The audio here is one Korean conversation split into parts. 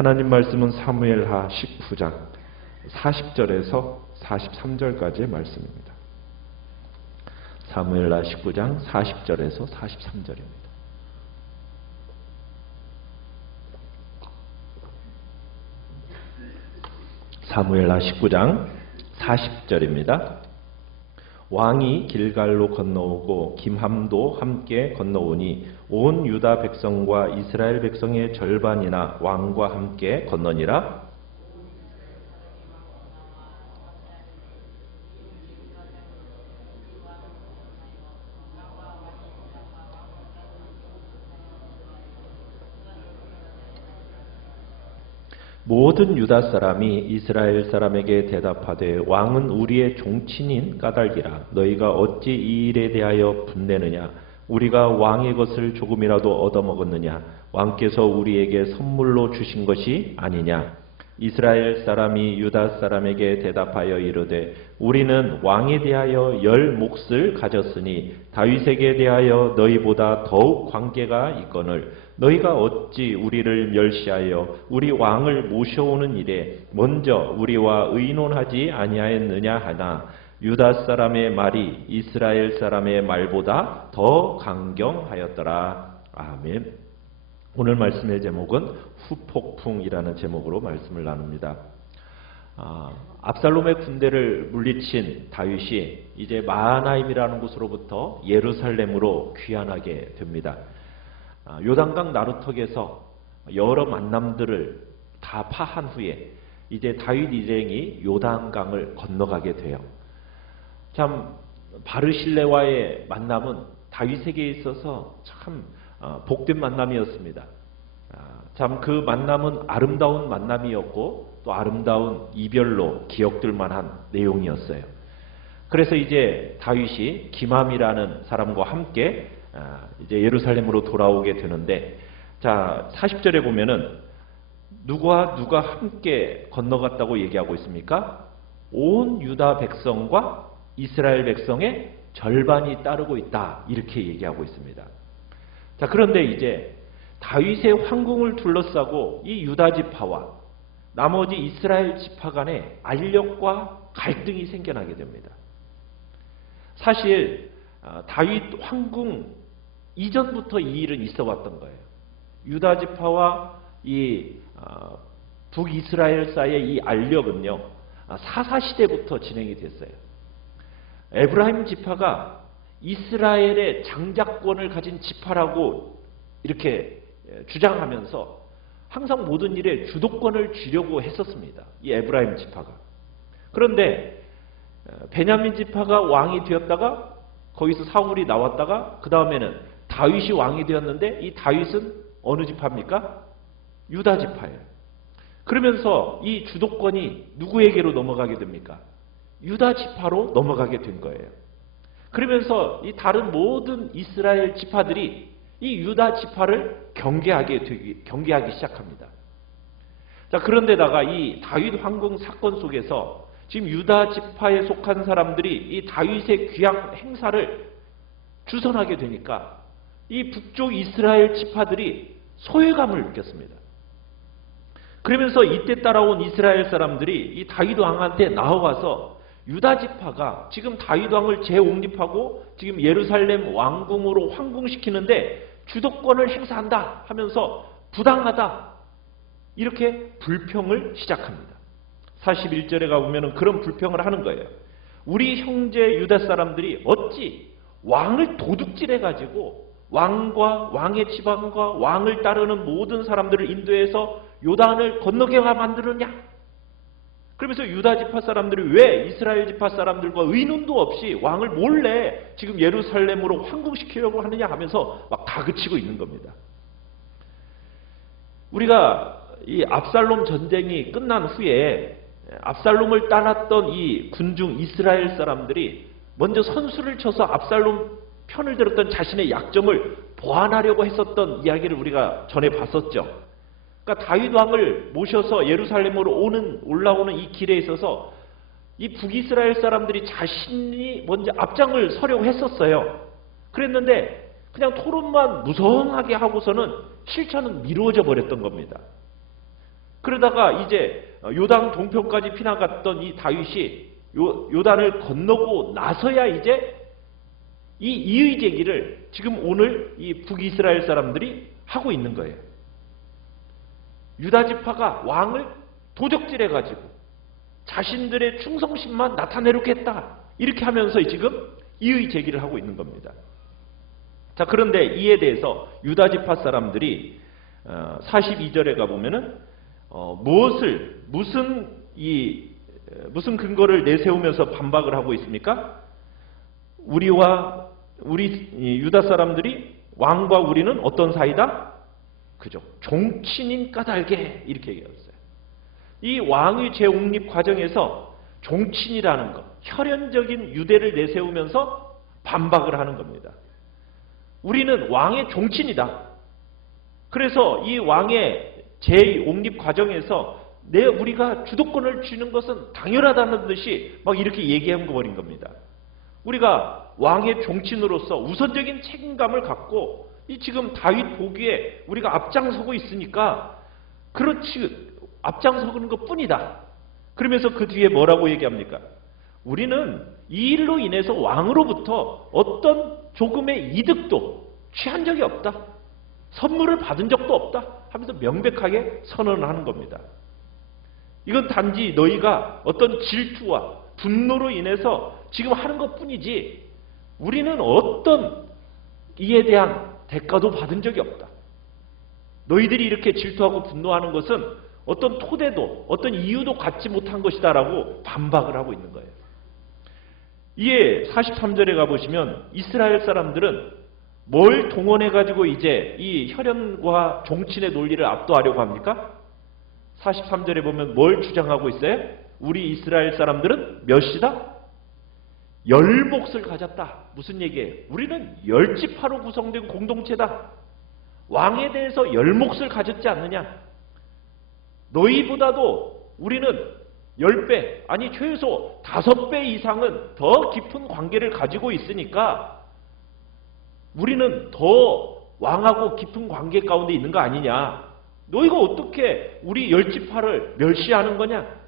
하나님 말씀은 사무엘하 19장 40절에서 43절까지의 말씀입니다. 사무엘하 19장 40절에서 43절입니다. 사무엘하 19장 40절입니다. 왕이 길갈로 건너오고 김함도 함께 건너오니 온 유다 백성과 이스라엘 백성의 절반이나 왕과 함께 건너니라. 모든 유다 사람이 이스라엘 사람에게 대답하되 왕은 우리의 종친인 까닭이라. 너희가 어찌 이 일에 대하여 분내느냐? 우리가 왕의 것을 조금이라도 얻어먹었느냐? 왕께서 우리에게 선물로 주신 것이 아니냐? 이스라엘 사람이 유다 사람에게 대답하여 이르되 우리는 왕에 대하여 10 몫을 가졌으니 다윗에게 대하여 너희보다 더욱 관계가 있거늘 너희가 어찌 우리를 멸시하여 우리 왕을 모셔오는 일에 먼저 우리와 의논하지 아니하였느냐 하나 유다 사람의 말이 이스라엘 사람의 말보다 더 강경하였더라. 아멘. 오늘 말씀의 제목은 후폭풍이라는 제목으로 말씀을 나눕니다. 압살롬의 군대를 물리친 다윗이 이제 마하나임이라는 곳으로부터 예루살렘으로 귀환하게 됩니다. 요단강 나루턱에서 여러 만남들을 다 파한 후에 이제 다윗 일행이 요단강을 건너가게 돼요. 참 바르실레와의 만남은 다윗에게 있어서 참 복된 만남이었습니다. 참 그 만남은 아름다운 만남이었고 또 아름다운 이별로 기억될 만한 내용이었어요. 그래서 이제 다윗이 김함이라는 사람과 함께 이제 예루살렘으로 돌아오게 되는데, 자 40절에 보면은 누가 함께 건너갔다고 얘기하고 있습니까? 온 유다 백성과 이스라엘 백성의 절반이 따르고 있다, 이렇게 얘기하고 있습니다. 자, 그런데 이제 다윗의 황궁을 둘러싸고 이 유다 지파와 나머지 이스라엘 지파 간에 알력과 갈등이 생겨나게 됩니다. 사실 다윗 황궁 이전부터 이 일은 있어 왔던 거예요. 유다 지파와 이 북이스라엘 사이의 이 알력은요, 사사시대부터 진행이 됐어요. 에브라임 지파가 이스라엘의 장자권을 가진 지파라고 이렇게 주장하면서 항상 모든 일에 주도권을 쥐려고 했었습니다. 이 에브라임 지파가. 그런데 베냐민 지파가 왕이 되었다가 거기서 사울이 나왔다가 그 다음에는 다윗이 왕이 되었는데 이 다윗은 어느 지파입니까? 유다 지파예요. 그러면서 이 주도권이 누구에게로 넘어가게 됩니까? 유다 지파로 넘어가게 된 거예요. 그러면서 이 다른 모든 이스라엘 지파들이 이 유다 지파를 경계하기 시작합니다. 자, 그런데다가 이 다윗 황궁 사건 속에서 지금 유다 지파에 속한 사람들이 이 다윗의 귀양 행사를 주선하게 되니까 이 북쪽 이스라엘 지파들이 소외감을 느꼈습니다. 그러면서 이때 따라온 이스라엘 사람들이 이 다윗 왕한테 나와서 유다 지파가 지금 다윗 왕을 재옹립하고 지금 예루살렘 왕궁으로 황궁시키는데 주도권을 행사한다 하면서 부당하다, 이렇게 불평을 시작합니다. 41절에 가보면 그런 불평을 하는 거예요. 우리 형제 유다 사람들이 어찌 왕을 도둑질해가지고 왕과 왕의 지방과 왕을 따르는 모든 사람들을 인도해서 요단을 건너게가 만들었냐? 그러면서 유다 지파 사람들이 왜 이스라엘 지파 사람들과 의논도 없이 왕을 몰래 지금 예루살렘으로 황궁시키려고 하느냐 하면서 막 다그치고 있는 겁니다. 우리가 이 압살롬 전쟁이 끝난 후에 압살롬을 따랐던 이 군중 이스라엘 사람들이 먼저 선수를 쳐서 압살롬 편을 들었던 자신의 약점을 보완하려고 했었던 이야기를 우리가 전에 봤었죠. 그러니까 다윗 왕을 모셔서 예루살렘으로 올라오는 이 길에 있어서 이 북이스라엘 사람들이 자신이 먼저 앞장을 서려고 했었어요. 그랬는데 그냥 토론만 무성하게 하고서는 실천은 미루어져 버렸던 겁니다. 그러다가 이제 요단 동편까지 피나갔던 이 다윗이 요단을 건너고 나서야 이제 이 이의 제기를 지금 오늘 이 북이스라엘 사람들이 하고 있는 거예요. 유다 지파가 왕을 도적질해가지고 자신들의 충성심만 나타내려겠다 이렇게 하면서 지금 이의 제기를 하고 있는 겁니다. 자, 그런데 이에 대해서 유다 지파 사람들이 42절에 가보면은 무슨 근거를 내세우면서 반박을 하고 있습니까? 우리 유다 사람들이 왕과 우리는 어떤 사이다? 그죠? 종친인 까닭에 이렇게 얘기했어요. 이 왕의 재옹립 과정에서 종친이라는 것, 혈연적인 유대를 내세우면서 반박을 하는 겁니다. 우리는 왕의 종친이다. 그래서 이 왕의 재옹립 과정에서 우리가 주도권을 쥐는 것은 당연하다는 듯이 막 이렇게 얘기해 버린 겁니다. 우리가 왕의 종친으로서 우선적인 책임감을 갖고 이 지금 다윗 보기에 우리가 앞장서고 있으니까 그렇지 앞장서는 것뿐이다. 그러면서 그 뒤에 뭐라고 얘기합니까? 우리는 이 일로 인해서 왕으로부터 어떤 조금의 이득도 취한 적이 없다. 선물을 받은 적도 없다. 하면서 명백하게 선언을 하는 겁니다. 이건 단지 너희가 어떤 질투와 분노로 인해서 지금 하는 것뿐이지 우리는 어떤 이에 대한 대가도 받은 적이 없다. 너희들이 이렇게 질투하고 분노하는 것은 어떤 토대도 어떤 이유도 갖지 못한 것이다 라고 반박을 하고 있는 거예요. 이에 43절에 가보시면 이스라엘 사람들은 뭘 동원해가지고 이제 이 혈연과 종친의 논리를 압도하려고 합니까? 43절에 보면 뭘 주장하고 있어요? 우리 이스라엘 사람들은 몇이다? 10몫을 가졌다. 무슨 얘기예요? 우리는 10지파로 구성된 공동체다. 왕에 대해서 10몫을 가졌지 않느냐? 너희보다도 우리는 10배, 아니 최소 5배 이상은 더 깊은 관계를 가지고 있으니까 우리는 더 왕하고 깊은 관계 가운데 있는 거 아니냐? 너희가 어떻게 우리 10지파를 멸시하는 거냐?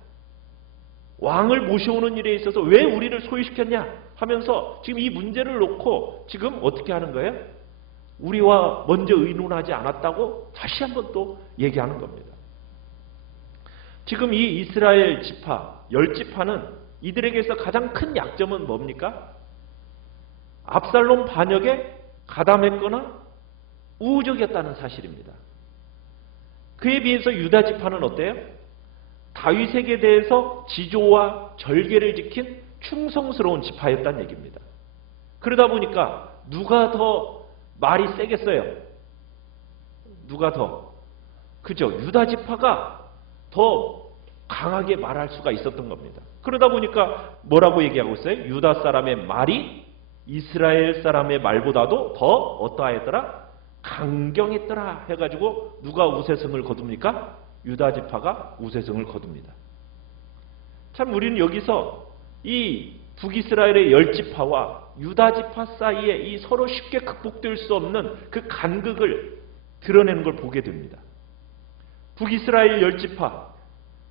왕을 모셔오는 일에 있어서 왜 우리를 소유시켰냐? 하면서 지금 이 문제를 놓고 지금 어떻게 하는 거예요? 우리와 먼저 의논하지 않았다고 다시 한번 또 얘기하는 겁니다. 지금 이 이스라엘 지파, 10지파는 이들에게서 가장 큰 약점은 뭡니까? 압살롬 반역에 가담했거나 우호적이었다는 사실입니다. 그에 비해서 유다 지파는 어때요? 다윗에게 대해서 지조와 절개를 지킨 충성스러운 지파였다는 얘기입니다. 그러다 보니까 누가 더 말이 세겠어요? 누가 더? 그죠? 유다 지파가 더 강하게 말할 수가 있었던 겁니다. 그러다 보니까 뭐라고 얘기하고 있어요? 유다 사람의 말이 이스라엘 사람의 말보다도 더 어떠하였더라? 강경했더라 해가지고 누가 우세성을 거둡니까? 유다 지파가 우세성을 거둡니다. 참 우리는 여기서 이 북이스라엘의 10지파와 유다 지파 사이에 이 서로 쉽게 극복될 수 없는 그 간극을 드러내는 걸 보게 됩니다. 북이스라엘 10지파,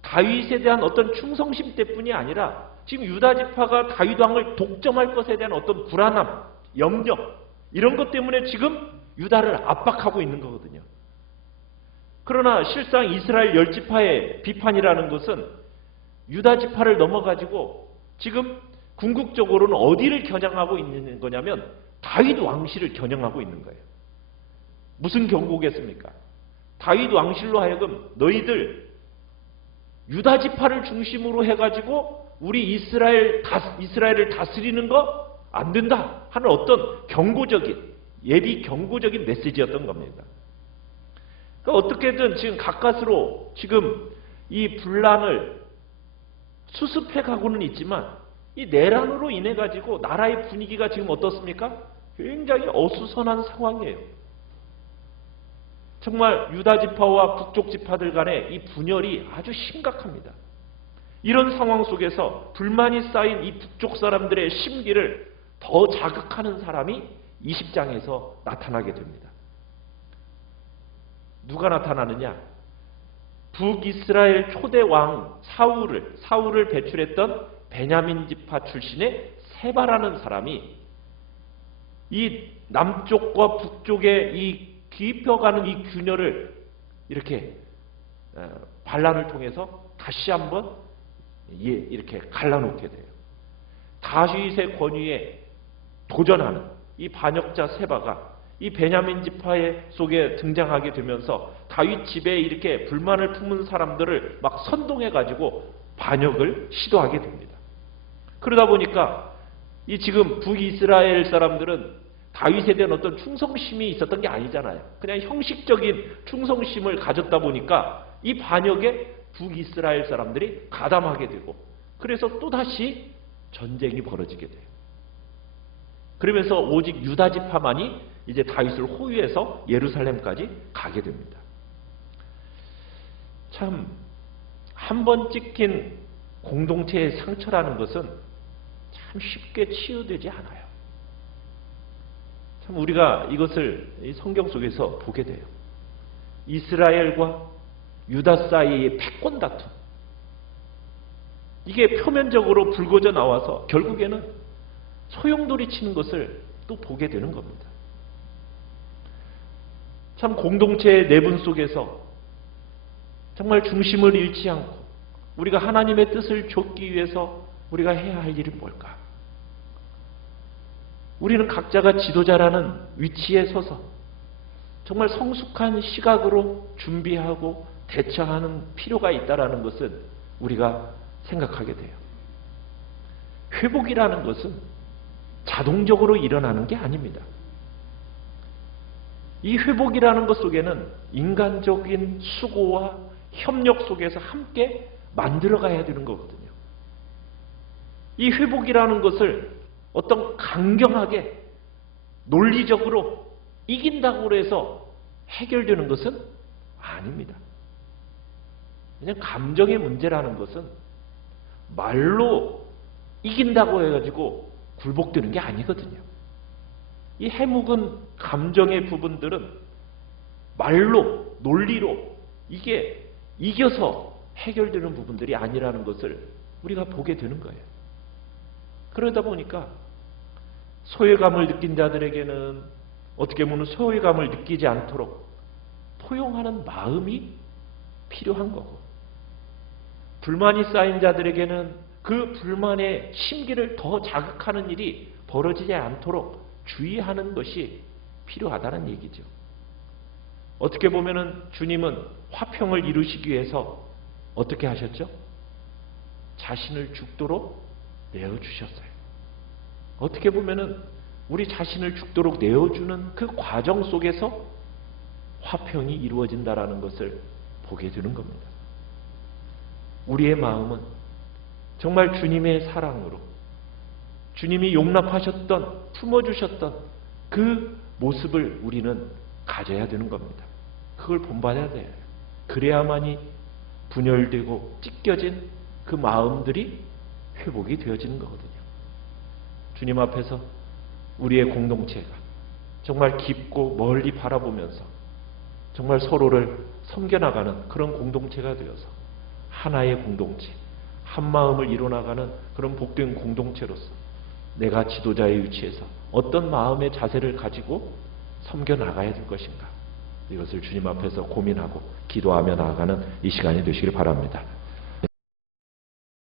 다윗에 대한 어떤 충성심 때문이 아니라 지금 유다 지파가 다윗 왕을 독점할 것에 대한 어떤 불안함, 염려 이런 것 때문에 지금 유다를 압박하고 있는 거거든요. 그러나 실상 이스라엘 10지파의 비판이라는 것은 유다 지파를 넘어가지고 지금 궁극적으로는 어디를 겨냥하고 있는 거냐면 다윗 왕실을 겨냥하고 있는 거예요. 무슨 경고겠습니까? 다윗 왕실로 하여금 너희들 유다 지파를 중심으로 해가지고 우리 이스라엘을 다스리는 거 안 된다 하는 어떤 경고적인 예비 경고적인 메시지였던 겁니다. 그러니까 어떻게든 지금 가까스로 지금 이 분란을 수습해 가고는 있지만 이 내란으로 인해 가지고 나라의 분위기가 지금 어떻습니까? 굉장히 어수선한 상황이에요. 정말 유다 지파와 북쪽 지파들 간의 이 분열이 아주 심각합니다. 이런 상황 속에서 불만이 쌓인 이 북쪽 사람들의 심기를 더 자극하는 사람이 20장에서 나타나게 됩니다. 누가 나타나느냐? 북이스라엘 초대 왕 사울을 배출했던 베냐민 지파 출신의 세바라는 사람이 이 남쪽과 북쪽의 이 깊어가는 이 균열을 이렇게 반란을 통해서 다시 한번 이렇게 갈라놓게 돼요. 다윗의 권위에 도전하는 이 반역자 세바가 이 베냐민 지파의 속에 등장하게 되면서 다윗 집에 이렇게 불만을 품은 사람들을 막 선동해가지고 반역을 시도하게 됩니다. 그러다 보니까 이 지금 북이스라엘 사람들은 다윗에 대한 어떤 충성심이 있었던 게 아니잖아요. 그냥 형식적인 충성심을 가졌다 보니까 이 반역에 북이스라엘 사람들이 가담하게 되고, 그래서 또다시 전쟁이 벌어지게 돼요. 그러면서 오직 유다 지파만이 이제 다윗을 호위해서 예루살렘까지 가게 됩니다. 참, 한 번 찍힌 공동체의 상처라는 것은 참 쉽게 치유되지 않아요. 참 우리가 이것을 이 성경 속에서 보게 돼요. 이스라엘과 유다 사이의 패권 다툼. 이게 표면적으로 불거져 나와서 결국에는 소용돌이 치는 것을 또 보게 되는 겁니다. 참 공동체의 내분 속에서 정말 중심을 잃지 않고 우리가 하나님의 뜻을 좇기 위해서 우리가 해야 할 일이 뭘까? 우리는 각자가 지도자라는 위치에 서서 정말 성숙한 시각으로 준비하고 대처하는 필요가 있다는 것은 우리가 생각하게 돼요. 회복이라는 것은 자동적으로 일어나는 게 아닙니다. 이 회복이라는 것 속에는 인간적인 수고와 협력 속에서 함께 만들어가야 되는 거거든요. 이 회복이라는 것을 어떤 강경하게 논리적으로 이긴다고 해서 해결되는 것은 아닙니다. 그냥 감정의 문제라는 것은 말로 이긴다고 해가지고 굴복되는 게 아니거든요. 이 해묵은 감정의 부분들은 말로, 논리로 이게 이겨서 해결되는 부분들이 아니라는 것을 우리가 보게 되는 거예요. 그러다 보니까 소외감을 느낀 자들에게는 어떻게 보면 소외감을 느끼지 않도록 포용하는 마음이 필요한 거고, 불만이 쌓인 자들에게는 그 불만의 심기를 더 자극하는 일이 벌어지지 않도록 주의하는 것이 필요하다는 얘기죠. 어떻게 보면은 주님은 화평을 이루시기 위해서 어떻게 하셨죠? 자신을 죽도록 내어주셨어요. 어떻게 보면은 우리 자신을 죽도록 내어주는 그 과정 속에서 화평이 이루어진다라는 것을 보게 되는 겁니다. 우리의 마음은 정말 주님의 사랑으로 주님이 용납하셨던, 품어주셨던 그 모습을 우리는 가져야 되는 겁니다. 그걸 본받아야 돼요. 그래야만이 분열되고 찢겨진 그 마음들이 회복이 되어지는 거거든요. 주님 앞에서 우리의 공동체가 정말 깊고 멀리 바라보면서 정말 서로를 섬겨나가는 그런 공동체가 되어서 하나의 공동체, 한 마음을 이뤄나가는 그런 복된 공동체로서 내가 지도자의 위치에서 어떤 마음의 자세를 가지고 섬겨나가야 될 것인가, 이것을 주님 앞에서 고민하고 기도하며 나아가는 이 시간이 되시길 바랍니다.